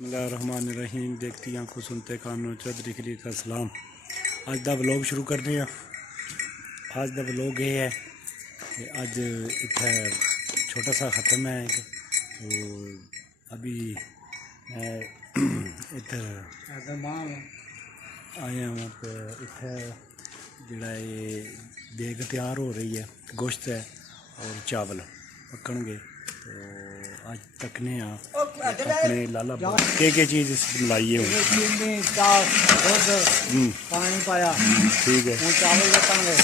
बिस्मिल्लाहिर्रहमानिर्रहीम। देखती आंखों सुनते कानों चौधरी खलील का सलाम। अज का व्लॉग शुरू करते हैं। अज का व्लॉग ये है कि अज इतना छोटा सा ख़त्म है एक तो अभी मैं इधर आया हूँ। इतना जोड़ा ये देग तैयार हो रही है, गोश्त है और चावल पकड़ेंगे। तो आज तकने अपने लाला के चीज़ मलाई है पानी पाया। ठीक है, चावल रखेंगे,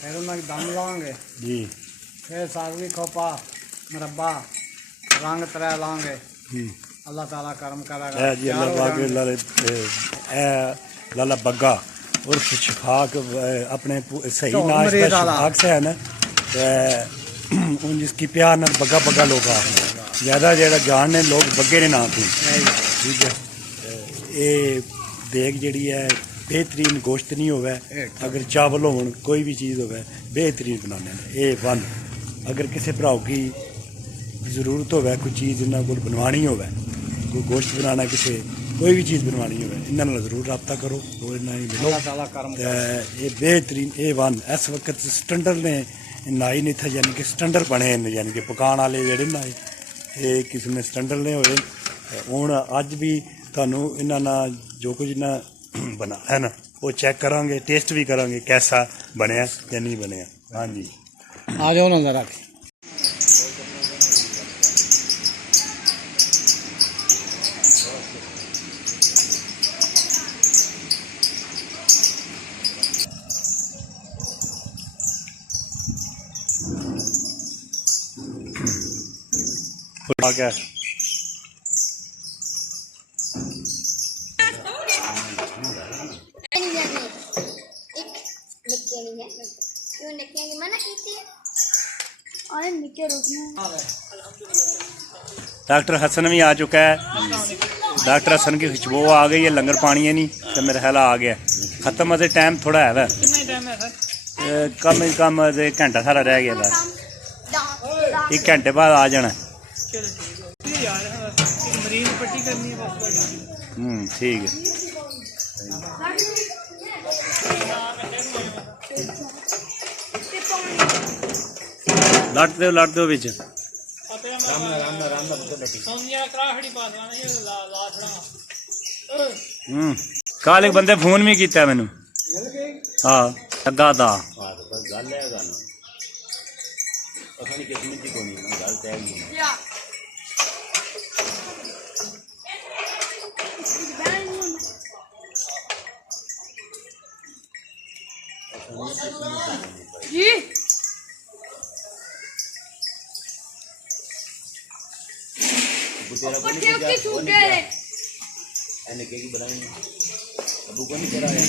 फिर उन्हें दम लाएंगे जी। फिर सागवी खोपा मुरब्बा रंग तरह लाएंगे। अल्लाह ताला करम करेगा जी। अल्लाह पाक लाला बग्गा और शिफाक अपने सही नाश शिफाक से है ना जिसकी प्यार न बग्गा बग्गा लोग आ ज़्यादा जो जानने लोग बग्गे ने ना थी। ठीक है, ये देग जी है बेहतरीन गोश्त नहीं होवे, अगर चावल हो कोई भी चीज़ होवे बेहतरीन बनाने ये वन। अगर किसी भराव की जरूरत होवे कोई चीज़ इन्होंने को बनवानी होवे, कोई गोश्त बनाना किसी कोई भी चीज़ बनवानी होवे इन्होंने जरूर रब्ता करो और इन्हें मिलो। ये बेहतरीन ए वन इस वक्त स्टैंडर्ड ने नाई ने इतना यानी कि स्टैंडर्ड बने यानी कि पकाने वाले जोड़े ना ये किसी ने स्टैंडर्ड ने होए। हूँ अज भी थानू इन्होंने जो कुछ इन्हें बना है ना वो चेक करांगे, टेस्ट भी करांगे कैसा बनया या नहीं बनया। हाँ जी, आ जाओ ना जरा। आ गया डॉक्टर हसन भी आ चुका है। डॉक्टर हसन की खुशबू आ गई है, लंगर पानी है नहीं तो मेरा ख्याल आ गया। खत्म अजे टाइम थोड़ा है वह कम से कम अजे घंटा सारा रह गया बस, एक घंटे बाद आ जाना। ठीक है। लट दो बिच कल एक बंदे फोन भी किया मैनू। हाँ लगा था जी। अबू को नहीं कराया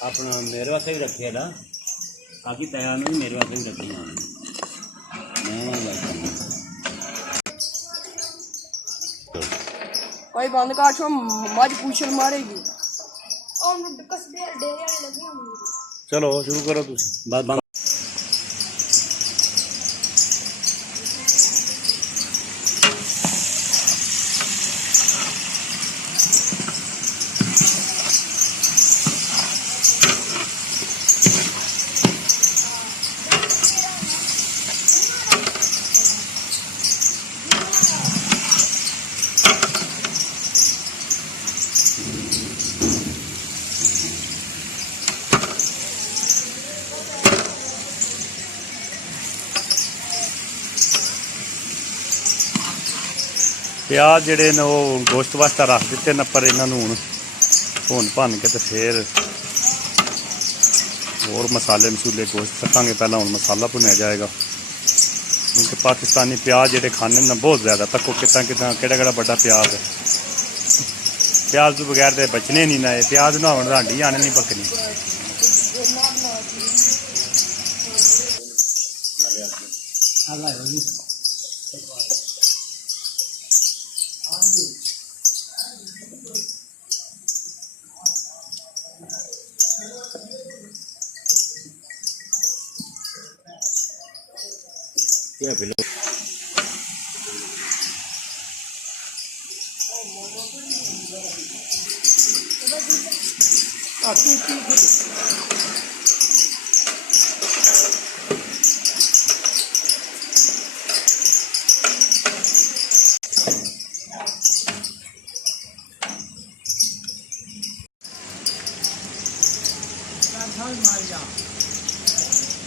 अपना मेरे वास्ते भी रखे ना ताकि तैयार नहीं मेरे वास्ते भी रखी भाई बंद काट छो मज पूछल मारेगी। चलो शुरू करो तुम बात बंद। प्याज जोड़े ने वो गोश्त वास्ते रख दिते न, पर इन्हों हूँ भुन भन के तो फिर और मसाले मसूले गोश्त सकांगे। पहला हूँ मसाला भुनिया जाएगा क्योंकि पाकिस्तानी प्याज जोड़े खाने न बहुत ज़्यादा तको कितना कितना केड़ा बड़ा प्याज है। प्याज तो बगैर तो बचने नहीं ना, प्याज ना हो हांडी आने नहीं पकनी।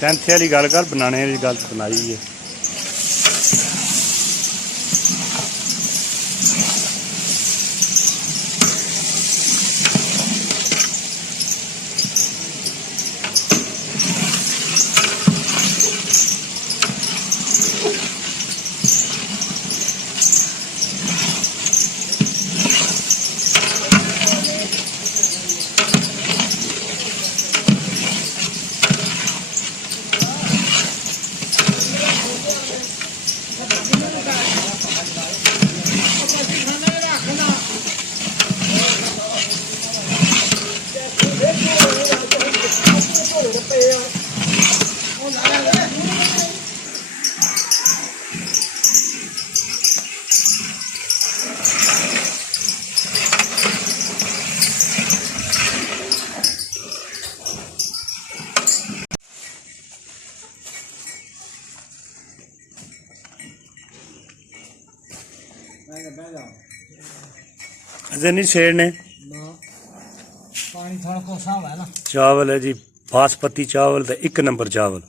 ਟੈਂਥੇ ਵਾਲੀ ਗੱਲ ਕਰ, ਬਣਾਣੇ ਵਾਲੀ ਗੱਲ ਬਣਾਈ ਹੈ। अजे नहीं छेड़ने। पानी थोड़ा कोसा हुआ है ना। चावल है जी बासमती चावल तो 1 नंबर चावल।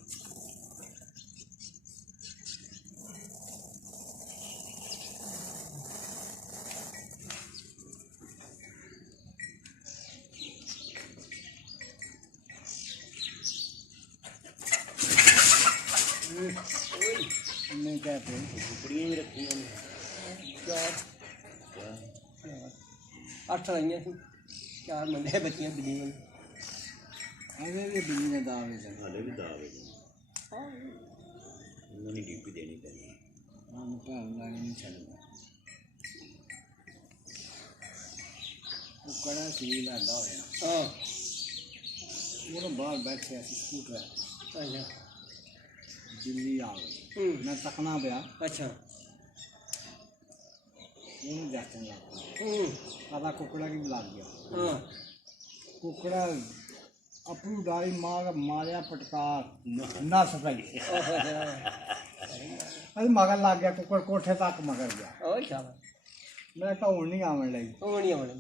नहीं कहते कुकड़ियाँ भी रखी हैं 8 आइयां सी 4 मंडे बच्चियां बिल्लियां अरे ये बिल्ली ने दावे से हाले भी दाव है उन्होंने ड्यूटी देनी पैनी हम पर नहीं चलना वो कड़ा सील लगा हो गया हाँ वो तो बाहर बैठे ऐसे स्कूटर अच्छा दिल्ली आ गई मैं तकना गया अच्छा ਉਹਨੂੰ ਦੇਖਣ ਲੱਗ ਪਿਆ ਸਾਡਾ ਕੁਕੜਾ ਕੀ ਲੱਗ ਗਿਆ हाँ ਕੁਕੜਾ ਆਪੂ ਡਾਰੀ ਮਾਰਿਆ ਪਟਕਾਰ ਨਸ ਪਈ ਅਰੇ ਮਗਰ ਲੱਗ ਗਿਆ ਕੁਕੜ ਕੋਠੇ ਤੱਕ ਮਗਰ ਗਿਆ ओ शाबाश ਮੈਂ ਤਾਂ ਹੁਣ ਨਹੀਂ ਆਉਣ ਲਈ ओ नहीं आवड़े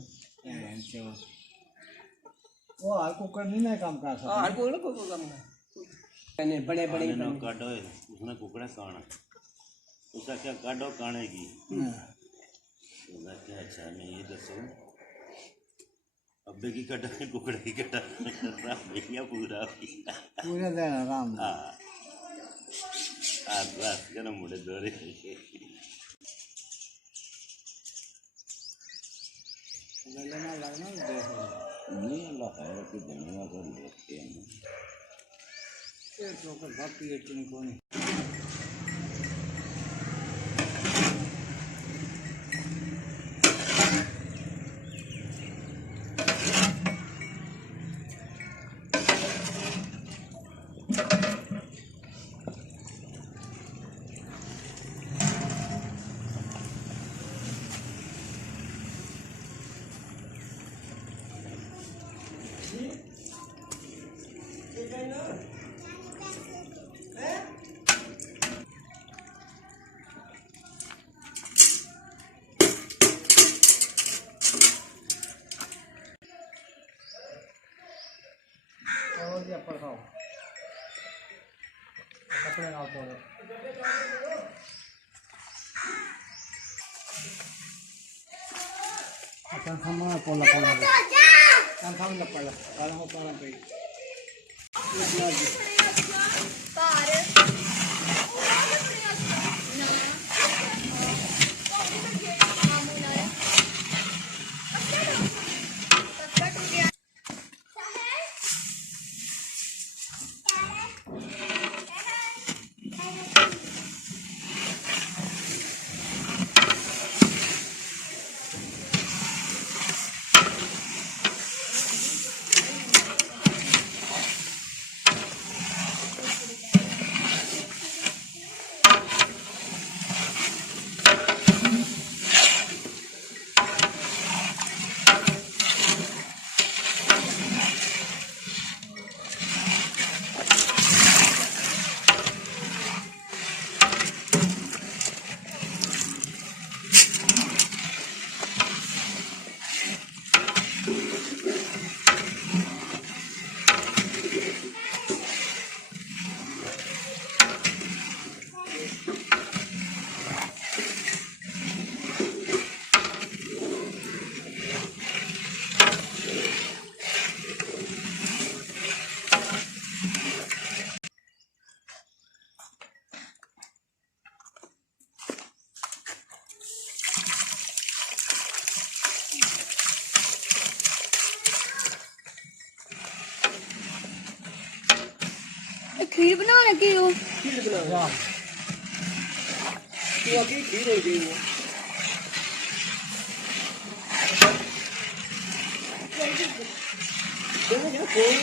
ਉਹ ਹਾਲ ਕੁਕੜ ਨਹੀਂ ਨਾ ਕੰਮ ਕਰ ਸਕਦਾ हाँ हर कोई ना कोई काम है कहने बड़े बड़े ना काटो उसने कुकड़ा काना उसका क्या काटो काने की उसने क्या अच्छा मैं ये दसो अब्बे की कटा कुकड़े की कटा भैया पूरा ਪੂਰੇ ਦਿਨ ਆਰਾਮ ਨਾਲ हाँ आज रात के ना मुड़े दौरे ਲੈਣਾ ਲੱਗਣਾ ਦੇਖ नहीं अल्लाह खैर की दुनिया को देखते हैं ਇਹ ਲੋਕ ਬਾਕੀ ਇਹ ਚੀਜ਼ ਕੋਣੀ और ये पर खाओ कपड़े ना तो akan sama pola kan sama na pala para ho para pe खीर बना लगी हो खीर बना वाह तू आके खीर हो गई है चलो यार फोन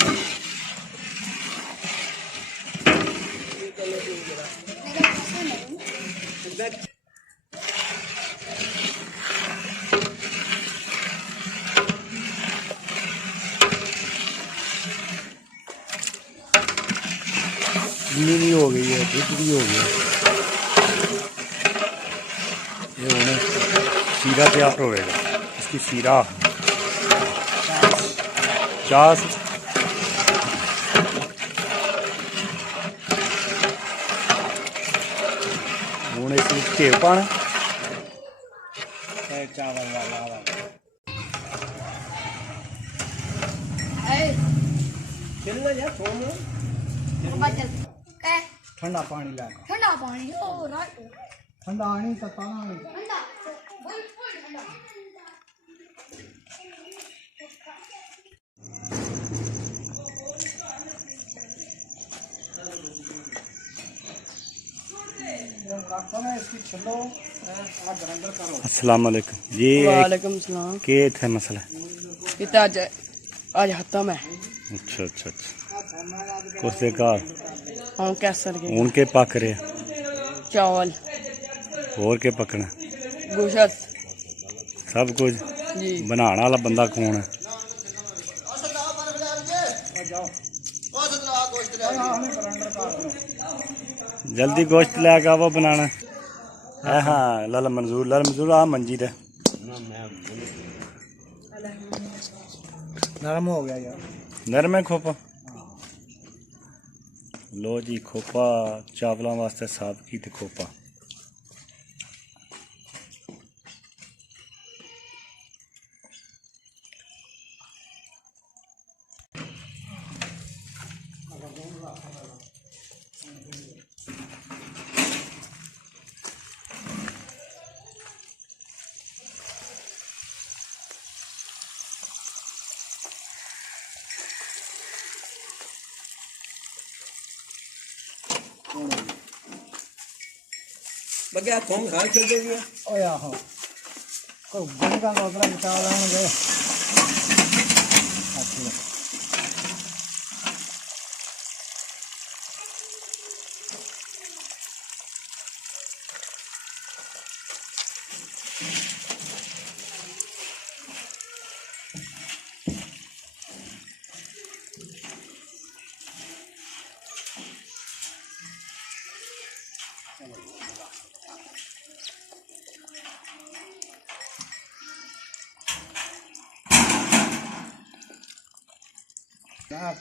चीनी भी हो गई है, दूध भी हो गया। ये होने शीरा तैयार होएगा, इसकी शीरा चास हूँ इस घेर पाना चावल वाला चलना यार फोन ठंडा पानी ला के ठंडा पानी ओ रात ठंडा आनी तो ताना आनी ठंडा फुल ठंडा इसकी छलो आ ग्राइंडर करो अस्सलाम वालेकुम जी। वालेकुम सलाम। के थे मसला? इतना आज खत्म है। अच्छा अच्छा अच्छा कुछ दे घर हम कैसर के हूँ के पक रहे चावल होर के पकना गोशत सब कुछ जी। बनाने वाला बंदा कौन है? जल्दी गोश्त लैके आवो बनाना है। हाँ लाल मंजूर आ मंजी दे नरम हो गया यार नरम है खोपा। लो जी खोपा चावलों वास्ते साबकी ते खोपा बगैर फोन खा चल देगी ओए आहो को गंगा का अपना चावल आएंगे अच्छा ना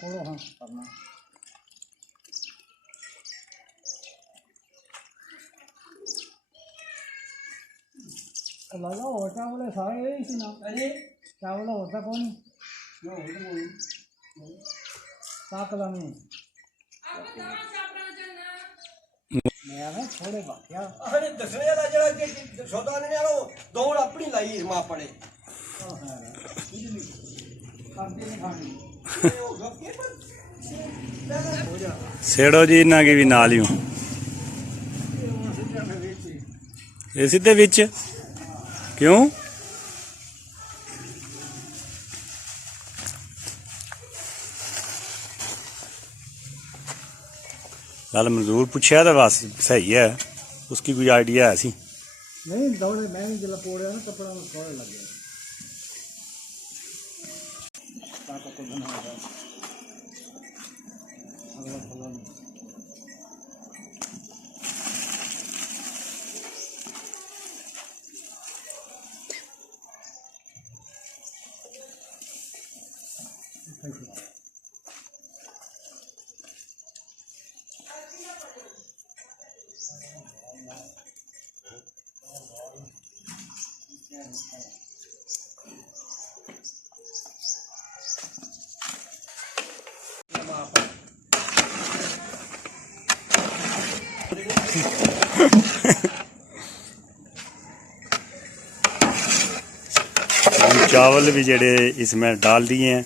पोलो हाँ करना लगा और चावल सारे यही सी ना अरे चावल होता कौन ताकला में मैं थोड़े बाकिया अरे दसने वाला जरा सौदा देने वाला दौड़ अपनी लाई मां पड़े सेड़ो जी इन्ना की भी नाल ही ये सीधे विच क्यों लाल मंजूर पूछा तो बस सही है उसकी कोई आइडिया है सी नहीं दौड़े मैं भी जला पोड़े ना कपड़ा में थोड़े लग गया ताको को बना है अगला फला चावल भी जड़े इसमें डाल दिए हैं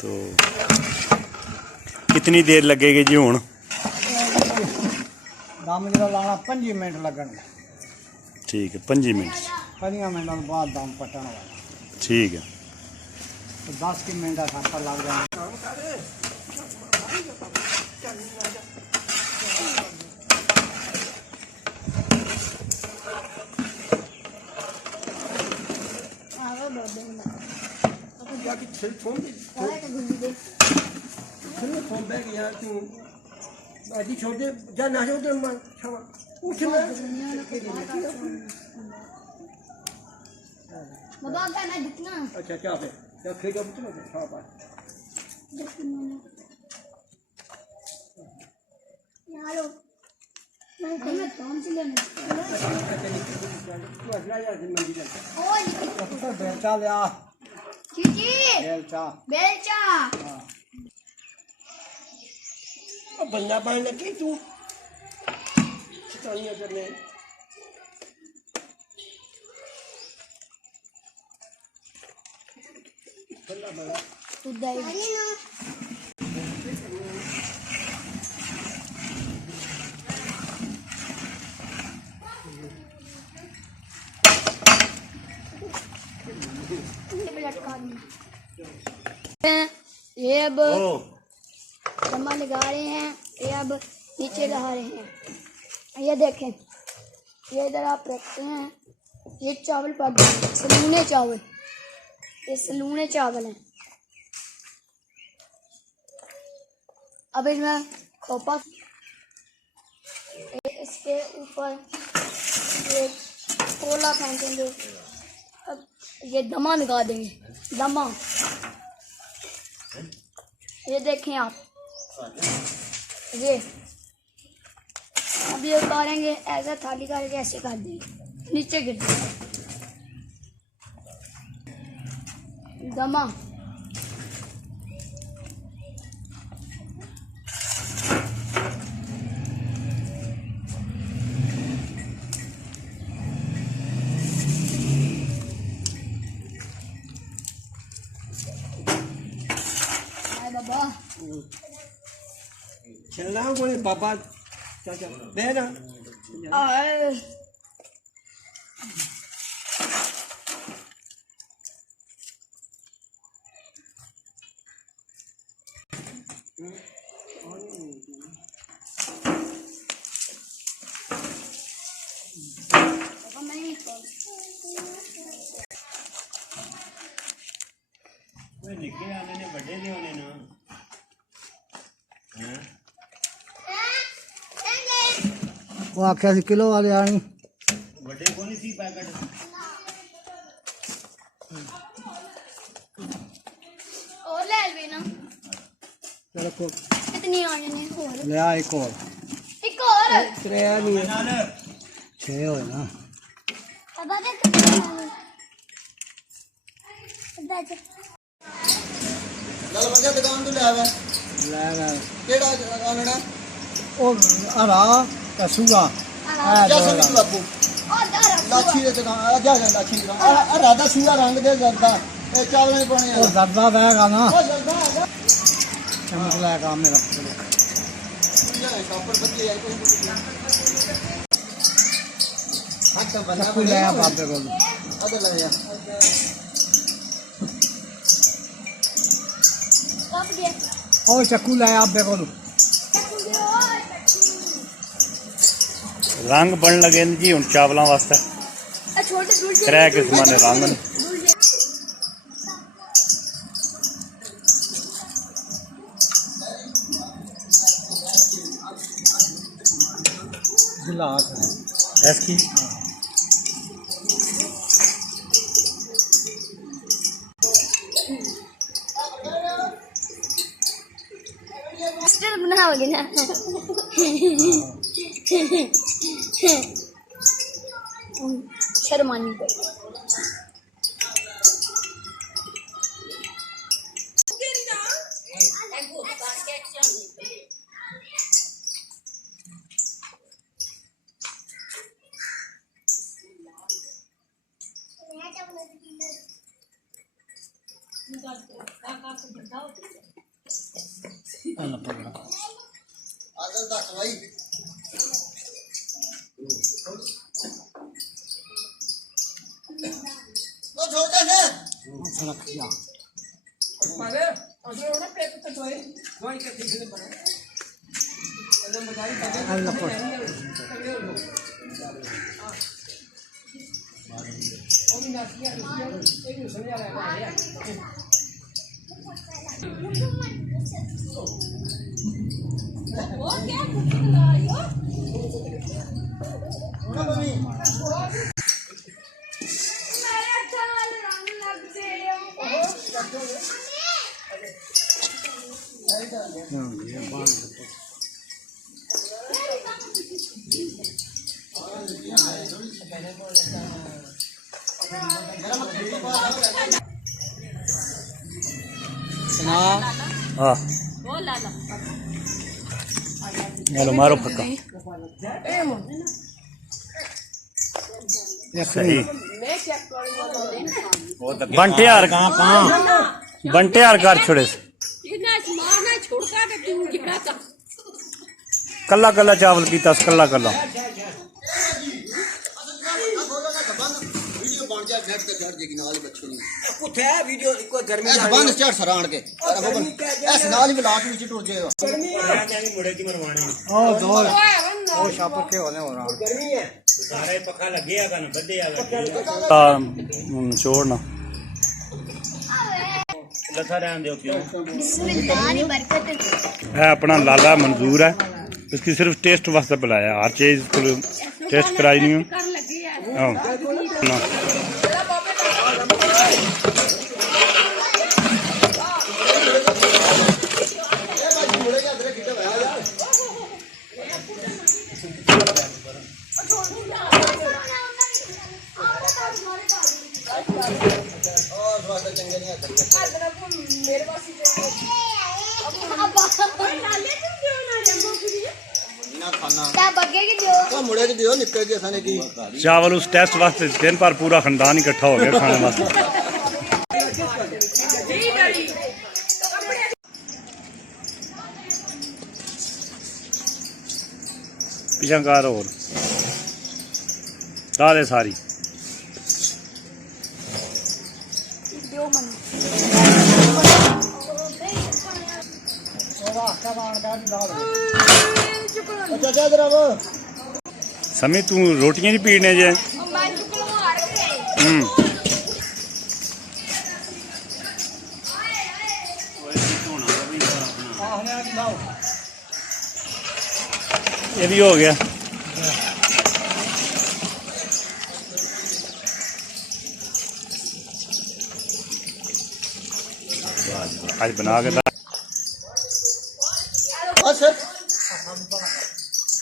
तो कितनी देर लगेगी जी हुन दम जो लाना 5 मिनट लगन ठीक है 5 मिनट 5 मिनटों बाद दम पटन वाला ठीक है तो 10 मिनट का छापा लग जाए जाके फोन फोन बैग यार तू अजी छोड़ दे जा ना छोड़ दे मन उठना बाबा का ना दिखना अच्छा क्या पे क्या खेगा पुत्र छाप पर यार मैं कहीं कौन सी लेने तू अगला यार मंदिर जा ओ तो बेलचा लिया चीची बेलचा बेलचा अब बंदा पाने लगी तू चितानिया करने उदय ये अब जमा लगा रहे हैं ये अब नीचे लगा रहे हैं ये देखें ये इधर आप रखते हैं ये चावल पड़ गए सलूने चावल ये सलूने चावल हैं अब इसमें खोपा इसके ऊपर ये कोला फेंकेंगे अब ये दमा लगा देंगे दमा ये देखें आप ये अब ये उतारेंगे ऐसा थाली करके ऐसे कर देंगे नीचे गिर देंगे दमा बाबा चलना बोले बाबा चाचा बहना कोई निके आने ने बड़े नहीं होने ना हैं वो आख्या सी किलो वाले आनी बड़े को नहीं सी पैकेट और ले लेना चलो को कितनी आने ने और ले आ एक और एक और त्रेया नहीं है 6 होए ना बाबा का कितनी आने दादा ਚੱਲ ਬੰਦਾ ਦੁਕਾਨ ਤੋਂ ਲਿਆ ਵਾ ले ले ਕਿਹੜਾ ਦੁਕਾਨ ਹੈ ओ हरा कसूगा ਜੈਸਾ ਵੀ ਬਾਪੂ और दादा ਲਾਚੀ ਦੇ ਦੁਕਾਨ ਆ ਜਾ ਲਾਚੀ ਦੁਕਾਨ ਆ ਰਾਦਾ ਸੂਆ ਰੰਗ ਦੇ ਜਰਦਾ ਇਹ ਚਾਵਲਾਂ ਹੀ ਪਾਣੇ ਆ ओ दर्दा बैगा ना ਉਹ ਜਰਦਾ ਆ चमक ले काम मेरा ਜਾ ਕਾਪਰ ਬੱਜੀ ਯਾਰ ਕੋਈ ਹੱਥ ਬੰਦਾ चक्कू ले आ बाबे को ਅਦਰ ਲੈ ਜਾ कब दे ओ चक्कू ले आ बाबे को चाकू दे और रंग बन लगे ने जी हुण चावलों वास्ते छोटे दूर त्रै किस्मां दे रंग ने गिलास ऐसी स्टिल बनाओगे ना शर्मानी पे ਅਗਲ ਦੱਸ ਭਾਈ ਉਹ ਛੋਟੇ ਨੇ सड़क जा ਪਰ ਅਸੀਂ ਉਹਨਾਂ ਪੇਟ ਤੇ ਸੋਏ ਦਵਾਈ ਕੇ ਠੀਕ ਨੇ ਬਣਾ ਅਦਰ ਮਦਾਰੀ अल्लाह पर ਉਹ ਵੀ ਨਾਸੀਆ ਇਹ ਨੂੰ ਸਮਝਾ ਰਿਹਾ ਹੈ ਉਹਨਾਂ ਨੂੰ ਵੀ हाँ चलो मारो पक्का सही बंटे यार कहाँ बंटे यार कर छोड़े से कल्ला कल्ला चावल की तस कल्ला कल्ला ਵੀਡੀਓ ਬਣ ਜਾ ਨੈਟ ਤੇ ਚੜ ਜੇਗੀ ਨਾਲ ਹੀ ਬੱਚੇ ਨੂੰ ਕੁੱਥੇ ਹੈ ਵੀਡੀਓ ਇੱਕੋ ਗਰਮੀ ਐਸ ਬੰਦ ਚੜ ਸਰਾਣ ਕੇ ਐਸ ਨਾਲ ਹੀ ਬਲਾਕ ਵਿੱਚ ਟੁਰ ਜਾਏਗਾ ਮੁੜੇ ਚ ਮਰਵਾਣੇ ओ दो ओ शापर के होने हो रहा ਗਰਮੀ ਹੈ ਸਾਰੇ ਪੱਖਾ ਲੱਗਿਆ ਕਰਨ ਵੱਡੇ ਆ छोड़ना ਲੱਥਾ ਰਹਿਣ ਦਿਓ ਕਿਉਂ बिस्मिल्लाह बरकत है अपना लाला मंजूर है इसकी सिर्फ टेस्ट वास्ते बुलाया हर चीज टेस्ट कराई नहीं हूँ हाँ। ना। ਉਹ ਮੁੜੇ ਕਿ ਦਿਓ ਨਿੱਕੇ ਜਿਹੇ ਸਾਨੇ ਕੀ चावल उस टेस्ट वास्ते दिन पर पूरा खानदान इकट्ठा हो गया खाने वास्ते पिछाकार और दाले सारी ਚਾਚਾ ਇਧਰ ਆਵੋ समी तू रोटियां नहीं पीने जे ये भी हो गया आज बना के ਅੱਛਾ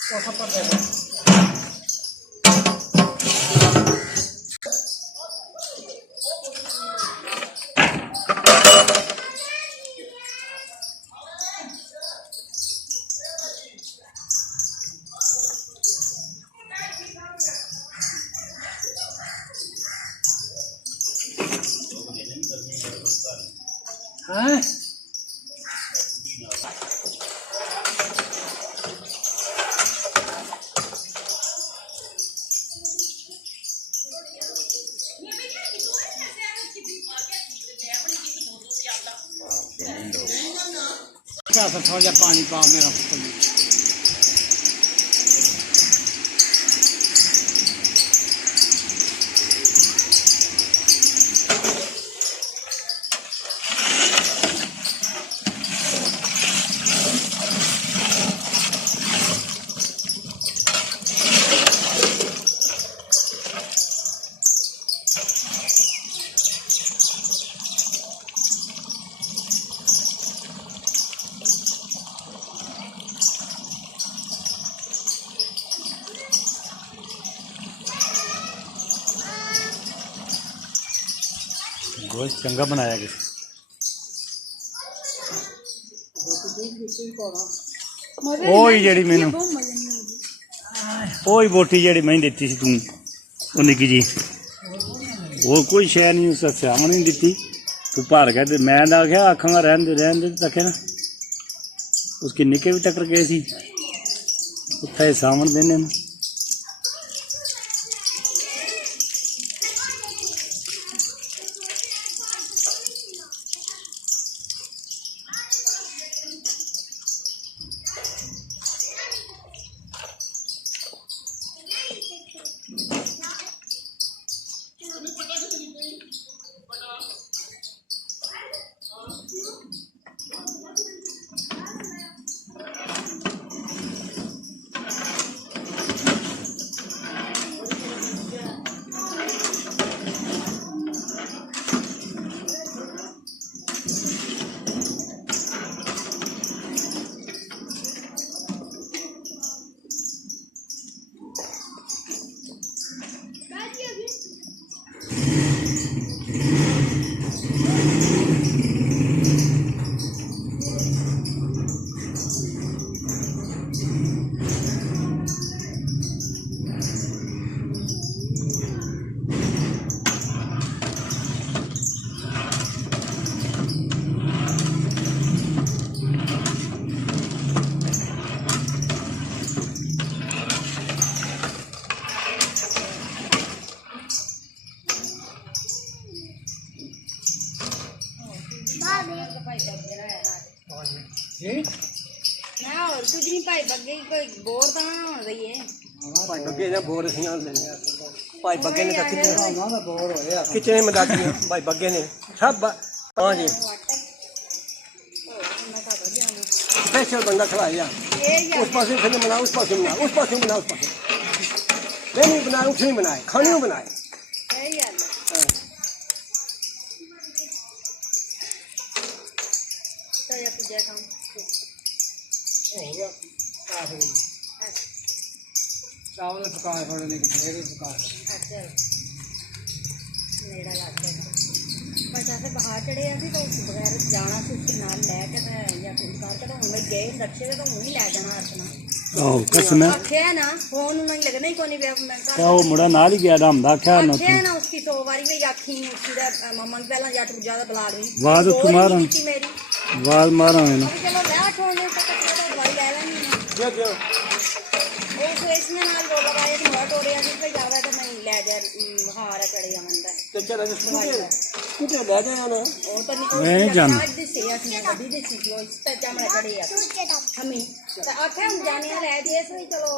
हैं अच्छा सा थोड़ा पानी पाओ मेरा गोश्त चंगा बनाया किसी ओही जेड़ी मैनू ओही बोटी जेड़ी मैं दिती सी तू ओ निक्की जी वो कोई शै नहीं उस सामने नहीं दिती तू भर गया ते मैं आख्या आखांगा रहन दे तके ना उसके निक्के भी टक्कर गए सी उत्थे सामने देने मैं और कुछ नहीं भाई बग्गे कोई बोर तो ना हो रही है ਭਾਈ ਬੱਗੇ ਨੇ ਬੋਰ ਅਸੀਂ ਆ ਲੈਣੇ ਭਾਈ ਬੱਗੇ ਨੇ ਤਾਂ ਕਿਤੇ ਨਾ ਤਾਂ ਬੋਰ ਹੋਇਆ ਕਿਚਨੇ ਮਦਾਤੀ ਭਾਈ ਬੱਗੇ ਨੇ ਸਭ ਹਾਂ ਜੀ स्पेशल बंदा खड़ा है यार उस पास से बना उस पास से बना उस पास से बना उस पास से नहीं बनाए उसे नहीं बनाए खाने बनाए सही है तो ये तुझे काम ਹੋ ਗਿਆ ਕਾਫੀ ਚਾਵਲ ਪਕਾ ਥੋੜੇ ਨੇ ਕਿਤੇ ਪਕਾ अच्छा नेड़ा लग गया पर जैसे बाहर चढ़े अभी तो बगैर जाना से उसके नाल लैके या कुछ करके तो हमें गए रक्षे तो हूँ ही लै जाना अपना ਆਹੋ ਕਸਮ ਹੈ आखे ना फोन उन्हें लगना ही कोनी मैं ਕਿਆ ਉਹ ਮੁੰਡਾ ਨਾਲ ਹੀ ਗਿਆ ਰਾਮ ਦਾ ਆਖਿਆ ਨਾ आखे ना उसकी 100 बारी भी आखी उसकी मम्मा ने पहला जट ज्यादा बुला ली आवाज तुम्हारा मेरी ਆਵਾਜ਼ ਮਾਰਾਂ ਇਹਨੂੰ अब चलो लै छोड़ने से तो दवाई लै लेनी वो इसमें नाल रोला पाए तो मोड़ा टोड़े अभी पे जावा तो मैं लै जा हार चढ़े जावंदा तो चलो स्कूटी ले जाए ना ਉਹ ਤਾਂ ਮੈਂ ਨਹੀਂ ਜਾਣਾ। ਦੀ ਸੀ ਅਸੀਂ ਗੱਡੀ ਦੀ ਸੀ ਉਹ ਇਸ ਤੇ ਚਮੜਾ ਚੜੇ ਆ ਹਮੀ ਤੇ ਆਖਿਆ ਹਮ ਜਾਣਿਆ ਲੈ ਜੇ ਇਸ ਵੀ ਚਲੋ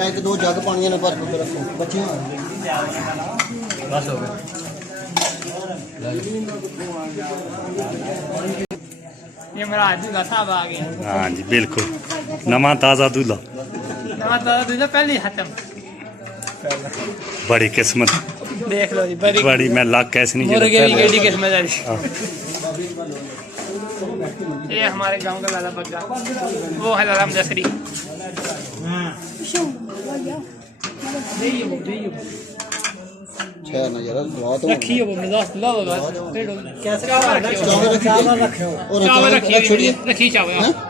एक दो जग पानी ने भर के रखो बच्चियां बस हो गया ये महाराज दूल्हा साहब आ गए हाँ जी बिल्कुल नवा ताज़ा दूल्हा नवा ताजा दूल्हा पहले खत्म बड़ी किस्मत देख लो जी बड़ी बड़ी मैं लाख कैसे नहीं मुर्गे की पहले- केड़ी किस्मत है हाँ। ये हमारे गांव का लाला बग्गा वो है लाला मुदस्सरी छह ना यार दुआ तो रखिए वो मिजाज लाओ कैसे चावल रखिए चावल रखिए चावल रखिए चावल